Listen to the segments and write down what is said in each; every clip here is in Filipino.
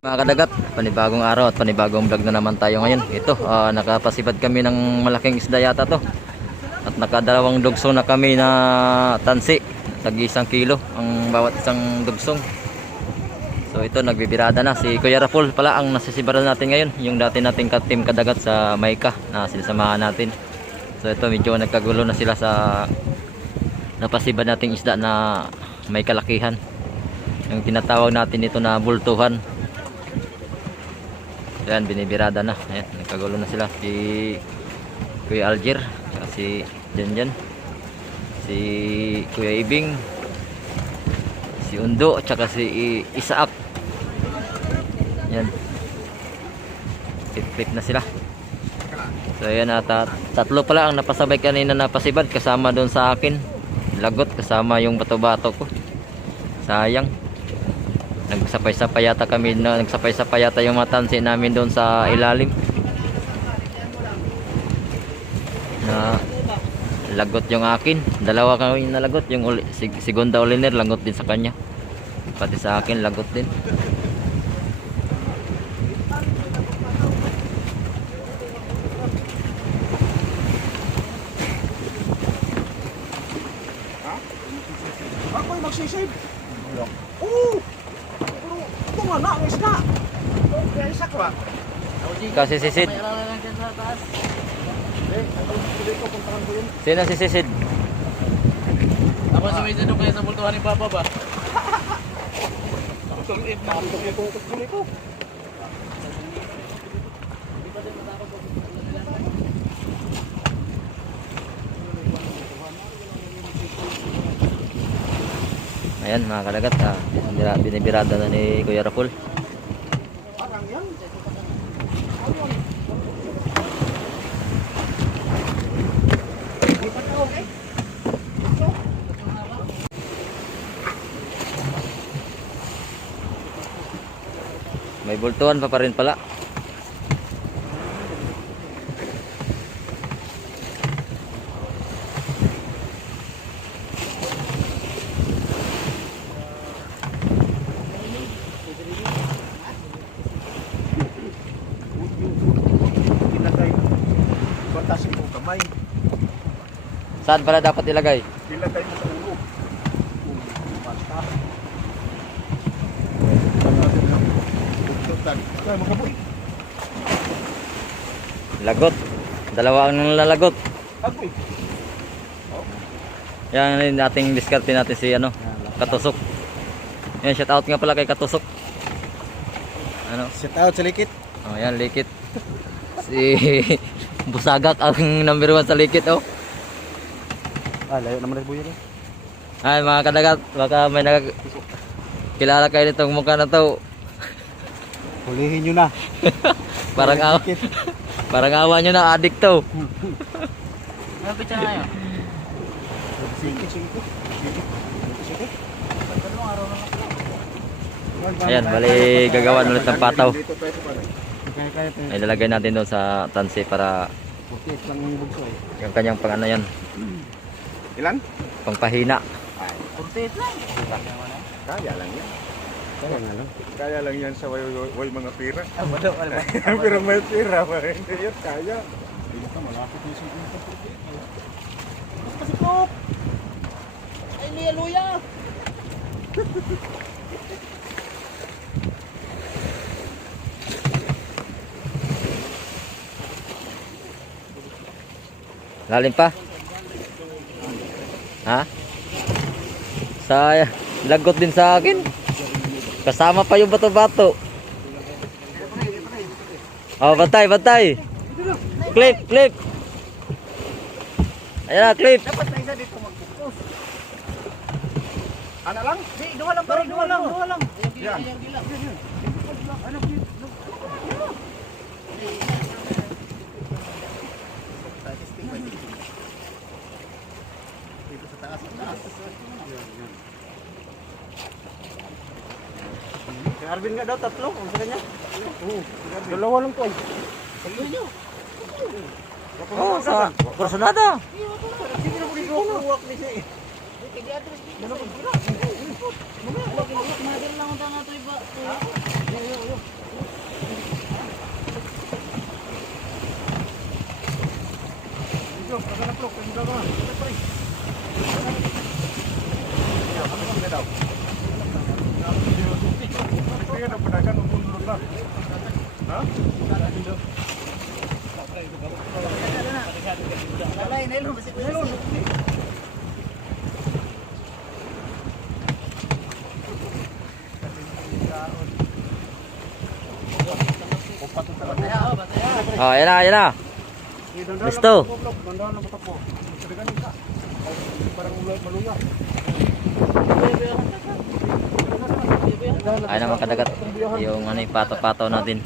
Mga kadagat, panibagong araw at panibagong vlog na naman tayo ngayon. Ito, nakapasibad kami ng malaking isda yata to. At nakadalawang dugsong na kami na tansi. Tag 1 kilo ang bawat isang dugsong. So ito, nagbibirada na. Si Kuya Rapol pala ang nasisibaran natin ngayon. Yung dati nating team kadagat sa Mayka na sinasamahan natin. So ito, medyo nagkagulo na sila sa napasibad nating isda na may kalakihan. Yung tinatawag natin ito na bultuhan. Ayan, binibirada na. Ayan, nagkagulo na sila. Si Kuya Alger, si Janjan, si Kuya Ibing, si Undo, at saka si Isaak. Ayan, flip na sila. So ayan, tatlo pala ang napasabay kanina na pasibad, kasama doon sa akin. Lagot, kasama yung bato-bato ko. Sayang. Nagsapay-sapay yata kami, nagsapay-sapay yata yung matansi namin doon sa ilalim. Na lagot yung akin. Dalawa kami nalagot. Yung segunda uliner, lagot din sa kanya. Pati sa akin, lagot din. Ako'y magsisave. Oo! Ito nga na, ang isda. Kaya isa ka ba? Kasi sisid. Sino si sisid? Ako sa may sinong kaya sa bultuhan ni Papa ba? Tulit na ako. Tuloy ko. Ayan mga kadagat, binibirada na ni Kuya Rapol. Parang yan. May bultuhan pa rin pala. Ilagay. Batasin mo kamay. Saan pala dapat ilagay? Ilagay mo sa ulo. Basta. Kaya magaboy. Lagot. Dalawa ang nalalagot. Agoy. Yan yung ating diskarte natin si Katusok. Yan, shout out nga pala kay Katusok. Set out sa likit. Oh, yan, likit. Si Busagak ang number 1 sa likit, oh. Layo naman na buya rin. Ay, mga kadagat, baka may kilala kayo nitong mukha na to. Hulihin nyo na. Parang awa nyo na, addict to. Ano picture na yun? Ayan, bali gagawan ulit ng pataw. Ay, lalagay natin doon sa tansi para yung kanyang yan, Ilan? pangpahina. Kurtit lang. Kaya lang yan. Kaya lang yan sa way mga pira. Wala. Pero may pira pa rin. Hindi yan kaya. Malapit na siya. Kasi po. Ay, luya. Lalim pa? Ha? Lagot din sa akin. Kasama pa yung bato-bato. Oh, bantay. Clip. Ayan na, clip. Dapat na isa dito mag-focus. Ano lang? Dua lang. Yan. Dito sa taas. Si Arvin nga daw, 3. Ang sa kanya? Oo. 2 lang to. Saluhin nyo. Oh, sa personada. Sige na mo dito. Huwag ni siya eh. Magal lang unta nga to iba. Alay, nailon basi ko. Oh, ayan na, ayan na. Listo. Bandahan na matakbo. Kadaganin ka. Parang maluya. Ayan na mga kadagat. Yung ano, yung pato-pato natin.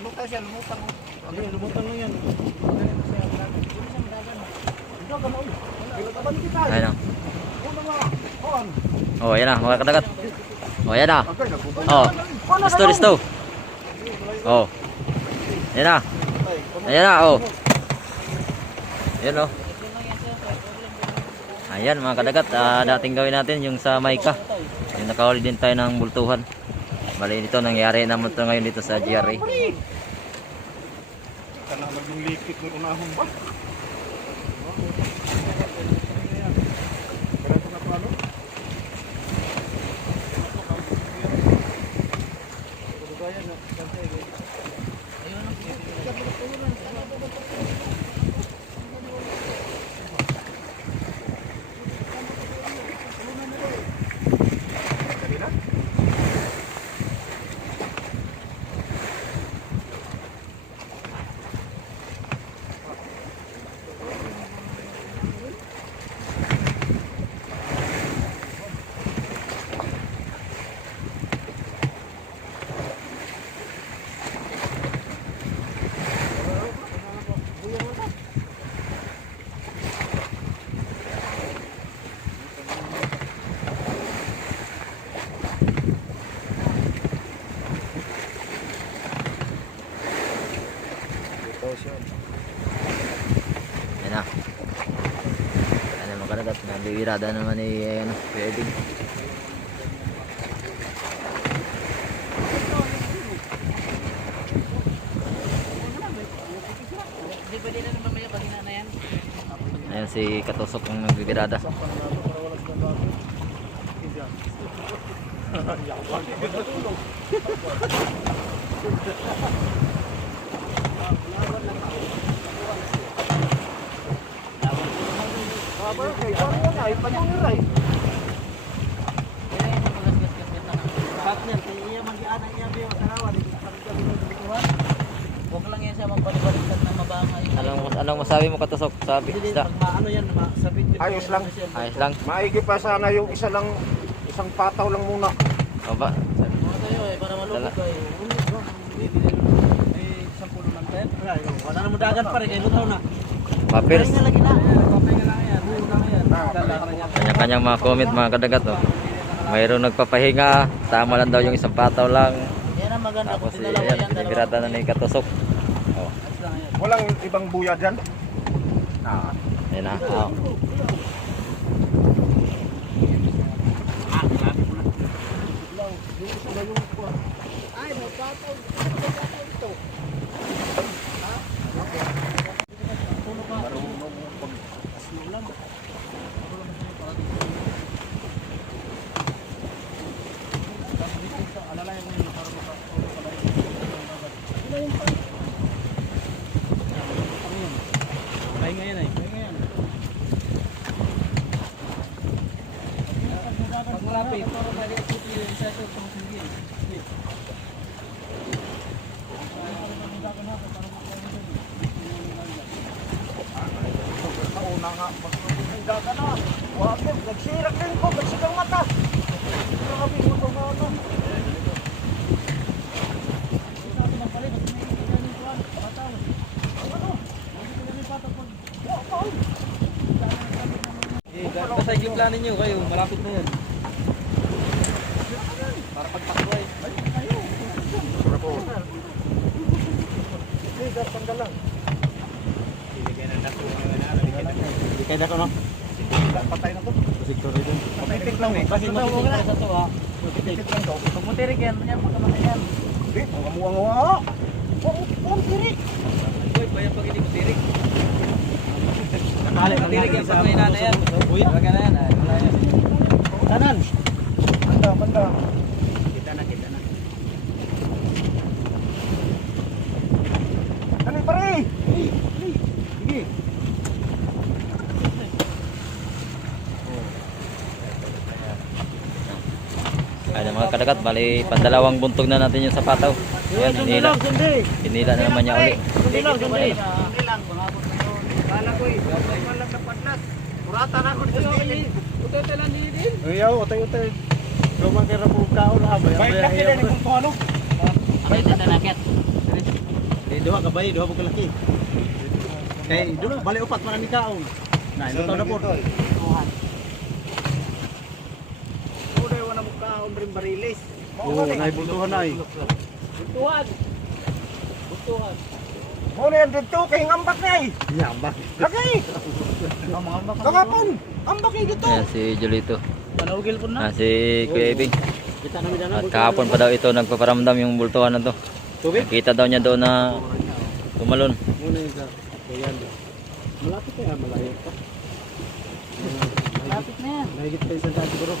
Lumutang siya, lumutang. Okay, lumutang lang yan. Ayan na. Una nga. On. Oh, ayan na mga kadagat. Oh, ayan na. Okay, nagbubuhay. Oh, listo, listo. Oh. Ayan na. Ayan na, oh. Ayan, oh. Ayan mga kadagat, dating gawin natin yung sa Maika. Yung nakahuli din tayo ng bultuhan. Bali dito, nangyari naman ito ngayon dito sa GRA. Kana maging likit ng unahon ba? Ganito na plano? Ayan na. Ayan na mga kadagat, nabibirada naman ni ano, Edwin. Di pwede na naman mamaya pag na yan. Ayan si Katusok ang nagbibirada. Partner, iya mag-iana niya biyo sa hawa dito sa pagkabunuhan. Huwag lang yan siya magbalik-baliktad na mabanga. Anong masabi mo Katusok sa isda? Pag maano yan, masabit. Ayos lang. Ayos lang. Maigi pa sana yung isang pataw lang muna. O ba? Mga tayo eh, para malubog kayo. Bibili eh, 10 ng tent. Wala na mo dagat pa rin, kayo lutaw na. Papirs. Pahinga lagi na. Pahinga lang yan. Kanya-kanyang mga comment mga kadagat. Oh. Mayroong nagpapahinga. Tama lang daw yung isang pataw lang. Yan ang maganda. Tapos Kung dinalawa ayan, yan, dalawa. binibirada na ni Katusok. Oh. Walang ibang buya dyan. Ayan na. Oh. Pahinga yan eh. Pahinga yan. Pag malapit, pwede ikuti yung isa ito pang sige. Nauna nga, magpapaganda ka na. Wapit, nagsirak din ko, nagsigang mata. Grabe mo ito nga ano. Basta yung planin nyo kayo, malapit na yan. Para pagpakway. Hindi, tanggal lang. Hindi kayo na ko no? Patay na to. Sektor ito. Mapitik lang eh. Kasi matitik para sa to ha. Mapitik lang to. Pag mutirik yan, yan pagkamatayan. Hindi, ang mga. Oh, tiri. Uy, bayan pag hindi mutirik. Matirik yan pag may nana yan. Uy, wag na yan. Wala yan. Tanan. Banda. Kita na. Dali pare. Sige. Ayun mga kadagat, bali pandalawang buntog na natin yung sapataw. Ayan, hinila. Hinila na naman niya uli. Sundi lang. Hindi lang. Kala ko eh. Man lang napatlas. Kurata na ako dito. Utay lang din. Ayaw, utay. Lumang kira po kaon na ba? Bait lang kaya ni kung ano. Ay, tatanakit. Duha ka bay, duha po kalaki. Kay duha bali upat man ni kaon. Na, ito na po. Uday wala mo kaon rin barilis. Oo, naibultuhan na eh. Butuhan. Mo na yan dito kay ambak niya eh. Yambak. Lagay. Kakapon. Ambak niya dito. Ayan si Julito. Panawgil po na. Si Kuya Ibing. Kita namin na. At kahapon pa daw ito nagpaparamdam yung bultuhan na to. Tubig? Nakita daw niya doon na tumalon. Muna yung sa kuyan. Malapit na yan, malayo pa. Malapit na yan. Mahigit pa isang daan siguro.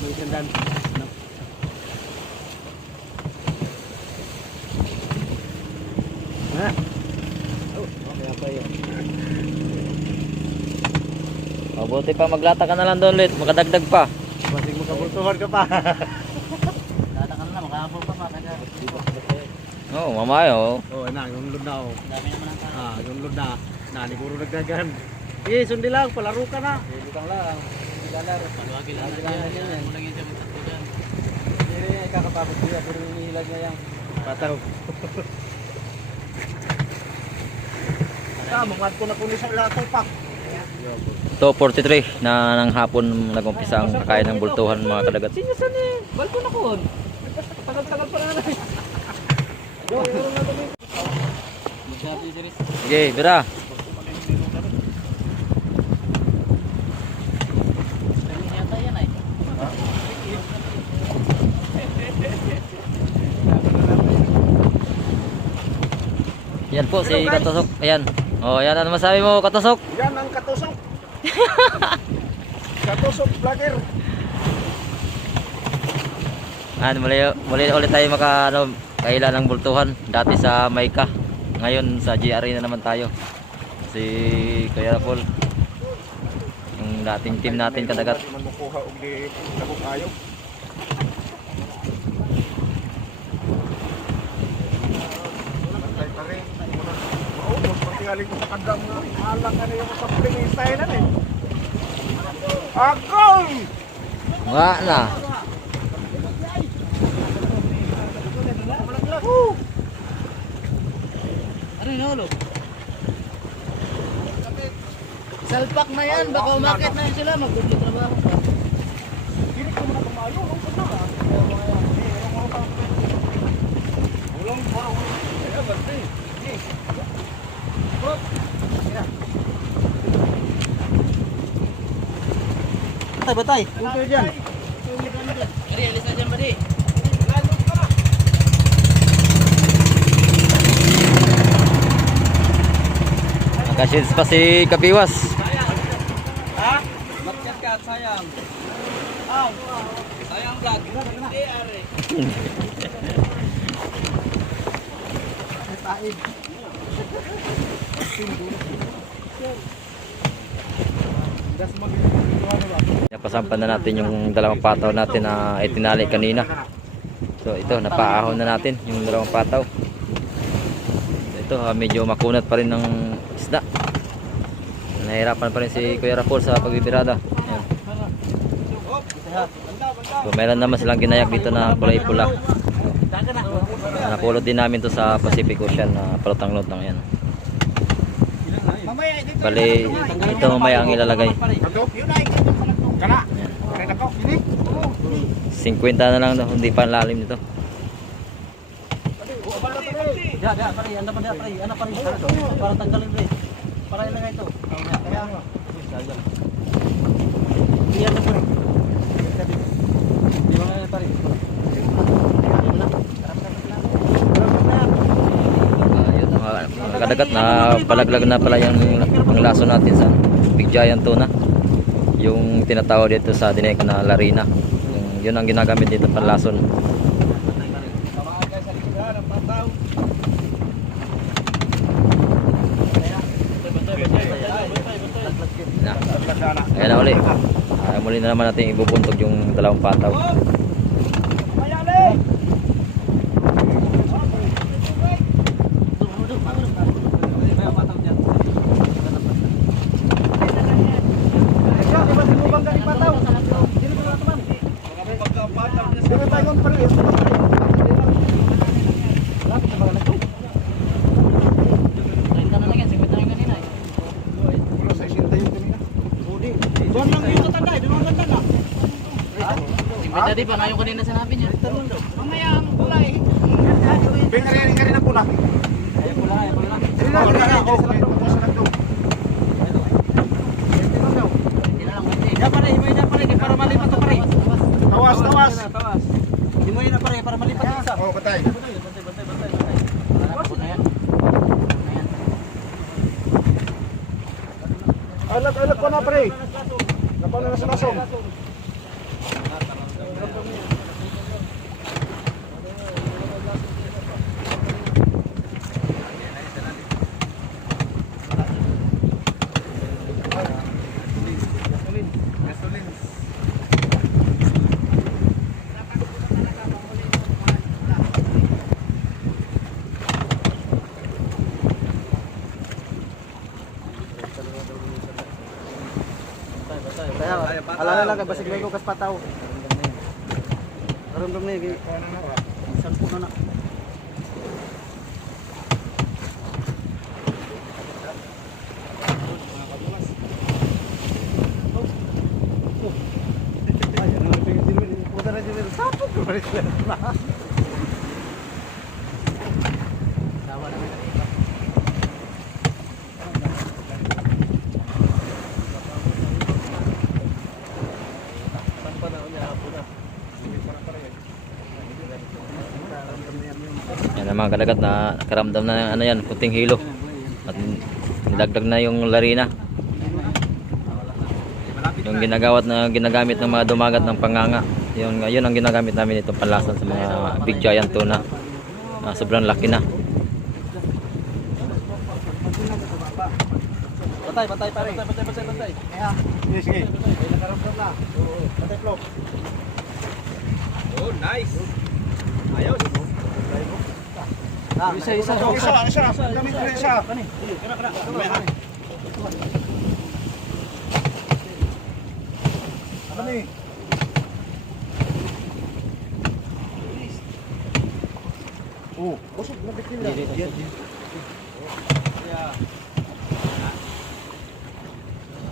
May isang daan. Ha? Oh, kaya pa yun. O, buti pa maglata ka na lang doon ulit. Makadagdag pa. Basig mo kabultuhan ka pa. Lata ka na, makahabol pa pa. Oo, mamayo. Oh, na, yung load na oh. Dami naman ang tao. Ah, yung load na. Nani puro nagdagan. Eh, sundi lang, palaro ka na. Butang lang. Lalaro. Paluwagi lang. Mo lagi siya magtatlo dyan. Hindi rin kakapapos niya, pero hinihilag niya yung pataw. Mangat ko na kunin sa latong pak. 2:43 na ng hapon nag-umpisa ang kakain ng bultuhan mga kadagat. Sinyasan eh. Balko na ko. Tagal-tagal pa na. Sige, bira. Yan po si Katusok. Ayan. Oh, yan ano masabi mo, Katusok? Yan ang katusok. Katusok vlogger. Muli ulit tayo kaila ng bultuhan. Dati sa Mayka. Ngayon sa GRA na naman tayo. Si Kuya Paul. Yung dating team natin kadagat. Man makuha og di dako kayo. Galing ko sa kandang alang ano yung sapling yung style na eh. Akong! Nga na. Ano yun, Olo? Salpak na yan, baka umakit na yun sila, magdubli trabaho pa. Hindi ko muna kumayo, nung sana. Ulang parang kaya bante. Batay. Punto dyan. Ari, alis na dyan ba di? Nakashades pa si Kabiwas. Ha? Bakit ka at sayang? Sayang vlog. Hindi, ari. Taib. Napasampan na natin yung dalawang pataw natin na itinali kanina. So ito, napaahon na natin yung dalawang pataw. Ito, medyo makunat pa rin ng isda. Nahirapan pa rin si Kuya Rapol sa pagbibirada. Ayan. So meron naman silang ginayak dito na kulay pula. Napulot din namin to sa Pacific Ocean na palutang lutang yan. Bali, ito mamaya ang ilalagay. Kana. Kana ko. Ini. 50 na lang, hindi pa lalim nito. Ya, pare, anda pa pare, ana pare. Para tanggalin rin. Para ilagay ito. Kaya. Iya, kadagat na palaglag na pala yung ang laso natin sa Big Giant Tuna. Yung tinatawag dito sa Dineca na Larina. Yun ang ginagamit dito panlason. Na. Ayan na uli. Muli na naman natin ibubuntog yung dalawang pataw. Tadi pa ngayon kanina sinabi niya. Mamaya ang kulay. Kaya na pula. Ay pula. Hindi na ako. Ya pare, himay na pare para malipat to pare. Tawas. Himay na pare para malipat to isa. Oh, patay. Bantay. Alag ko na pre. Napano na sa lasong. Alala lang basig lego kas pataw. Ramdam ni gi. Sampu na. Yan ang mga kadagat na karamdam na ano yan, puting hilo. At nilagdag na yung larina. Yung ginagamit ng mga dumagat ng panganga. Yun ang ginagamit namin itong panlasan sa mga Big Giant Tuna. Sobrang laki na. Bantay pare. Bantay. Sige. Nakaramdam na. Patay flow. Oh, nice. Ayos. Isa. Gamit ko isa. Ano ni? Oh, busog na bitin na.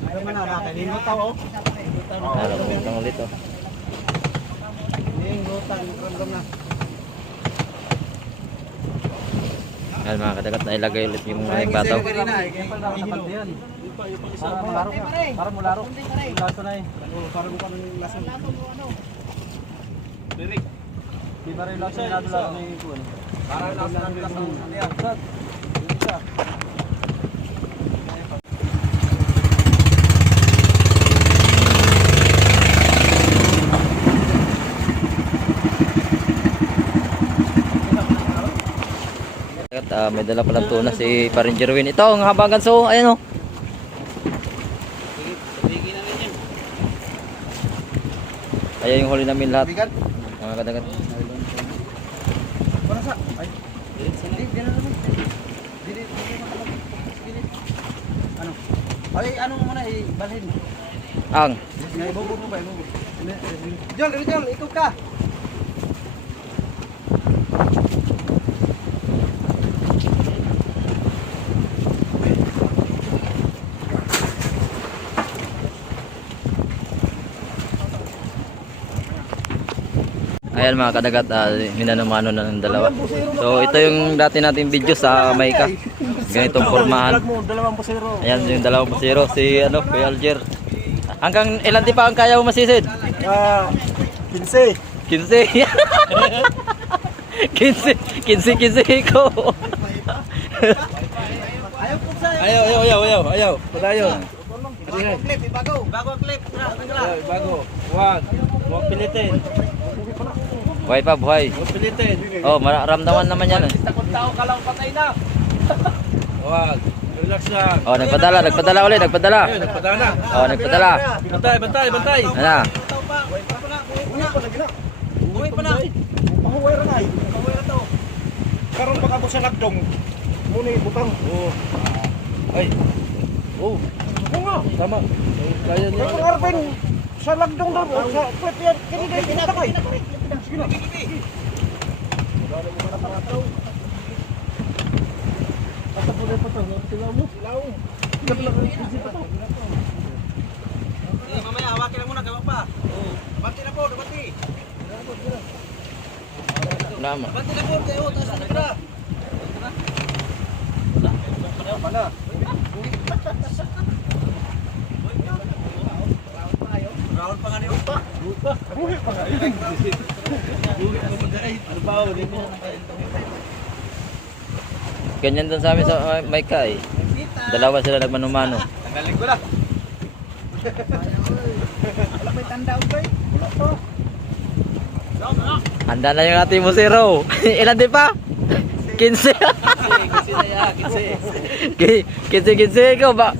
Ay man na kanino tao. Ito ulit oh. Ning lutan ramdam na. Yan mga kadagat na ilagay ulit yung mga pataw. Para mo laro. Lato na eh. Para mo pa ng lasang. Lirik. Di ba rin laso na laro na yung kuwan. Para lasang ano yan. May dala palang tuna si Parin Jerwin. Ito ang habang ganso. Ayan oh. Ayan yung huli namin lahat. Bigat. Mga kadagat. Para sa. Ay. Ano? Ay, ano muna ibalhin. Ang. Ibubog mo ba? Jol, ikot ka. Ayan mga kadagat, minanumano na ng dalawa. So ito yung dati nating video sa Mayka. Ganitong formahan. Ayan yung dalawang pusero, si Kuya Alger. Hanggang ilan di pa ang kaya mo masisid? 15. 15. 15 ko. Ayaw. Padayon. Bago ang clip. Bago. Wag pilitin. Buhay pa, buhay. Wag pilitin. Oh, maramdaman naman yan. Takot tao ka lang patay na. Wag. Relax lang. Oh, nagpadala ulit, nagpadala. Ayun, nagpadala na. Oh, nagpadala. Bantay. Ano? Uwi pa na. Pahuway ra ngay. Pahuway ra to. Karon baka mo sa lagdong. Muni butang. Oh. Ay. Oh. Oo nga. Tama. Kaya niya. Kung Arvin sa lagdong daw sa kwet yan kini dai pinakay. Sige na. Mamaya hawakin lang muna gawa pa. Bati na po, bati. Lama. Bati na po, kayo taas na tira. Mana? Round pa nga niyo pa. Buhi pa nga. Ano ba ulit mo? Ganyan din sa amin sa Maika eh. Dalawa sila nagmanumano. Tanggalin ko na. Wala may tanda ba? Wala to. Handa na yung ating musero. Ilan din pa? 15. 15 ikaw ba?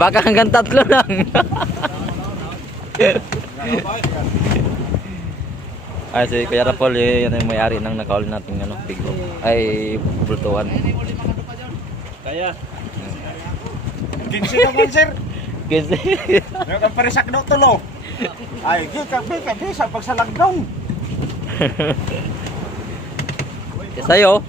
Baka hanggang 3 lang. Ay, si Kuya Rapol, yan yung may-ari ng nakauli natin bigo. Ay, bultuhan. Kaya. 15 naman sir. 15. Yung parisak daw tulo. Ay, kabi sa pagsalagdong. Sa'yo?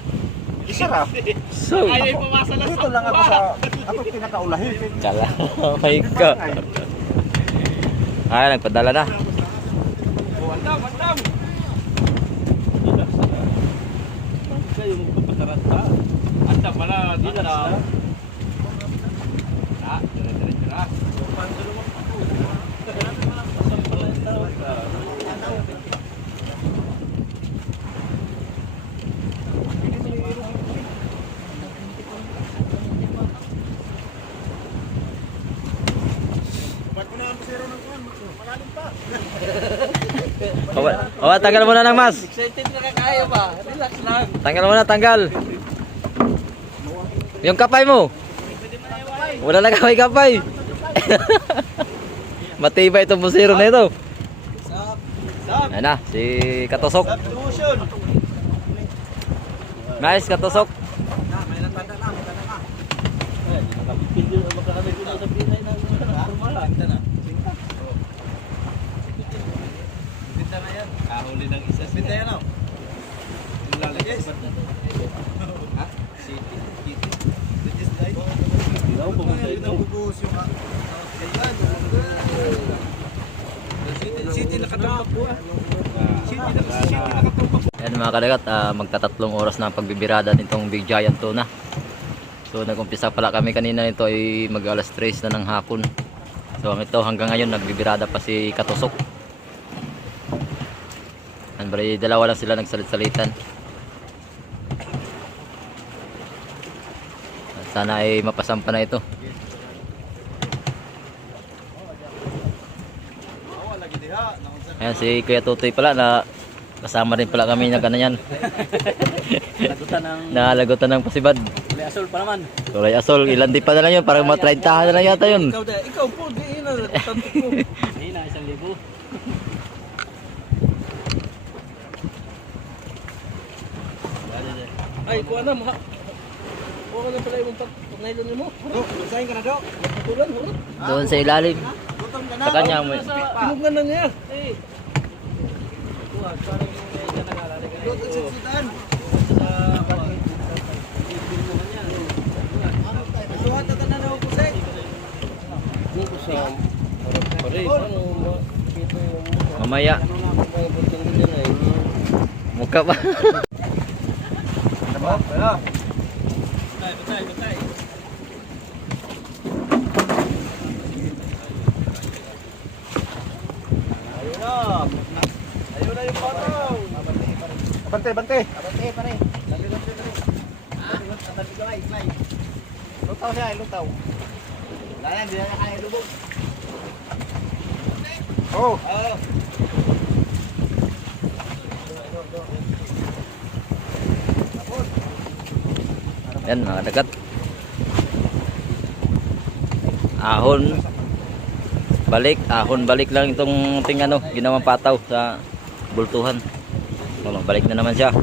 Isa ra. So, Dito lang ako sa ako pinakaulahi. kala. Oh my God. Ay, nagpadala na. Andam. Kayo magpapataranta. Anda pala dito na. Tira. Tanggal muna ng mas. Excited na kaya ba? Relax lang. Tanggal muna, tanggal. Yung kapay mo. Wala na kapay. Matibay itong musiro na ito. Ayan na, si Katosok. Nice, Katosok. Kahuli ng isa. Pinta yan o. Lalagay. Ha? City. Ilaw, pumunta ito. City nakatumpak po ah. City nakatumpak. Ayan mga kadagat, magtatatlong oras na ang pagbibirada nitong Big Giant Tuna. So nag-umpisa pala kami kanina nito ay mag alas 3 na ng hapon. So ito hanggang ngayon nagbibirada pa si Katosok. Bali, dalawa lang sila nagsalit-salitan. At sana ay mapasampa na ito. Ayan si Kuya Tutoy pala na kasama rin pala kami na ganyan. Nalagutan ng pasibad. Kulay asol pa naman. Kulay asol, ilan di pa na lang yun, parang mga 30 na lang yata yun. Ikaw po, di ina. Tantik ko. Ina, 1,000. Ay, kuha na, mga. Kuha ka na pala yung pag-nylon mo. Saan ka na daw? Tulan, hurot. Doon sa ilalim. Gutom ka na. Sa kanya mo. Tinugan na niya. Eh. Kuha, parang yung may nakalalagay. Gutom sa sitaan. Suhat na tanan ako kusay. Mamaya. Mukha pa. Batay. Ayun na yung photo. Bante. Bante pare. Sabi ko ay, Clay. Lutaw siya, lutaw. Wala yan, hindi na kaya lubog. Oh. Oo. Yan mga dagat. Ahon balik lang itong ting ano, ginawang pataw sa bultuhan. Oh, balik na naman siya.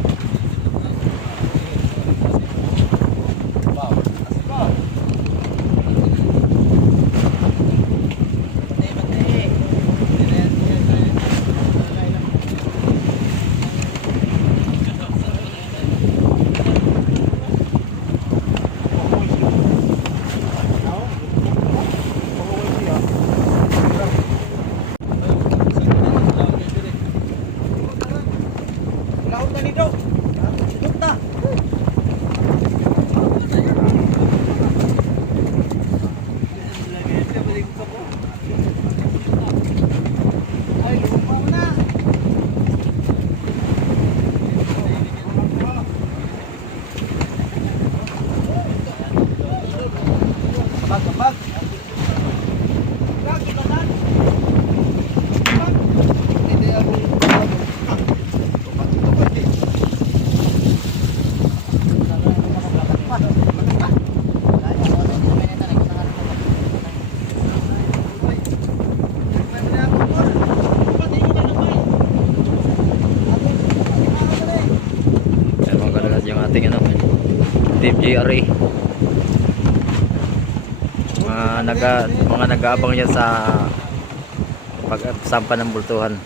Laut na nito. Dukta. Ay, lumpa mo na. Kapag. Lagi na nan. Hindi ako. Yan mga kadagat yung ating ano, Team GRA. Mga nag-aabang yan sa pagsampa ng bultuhan.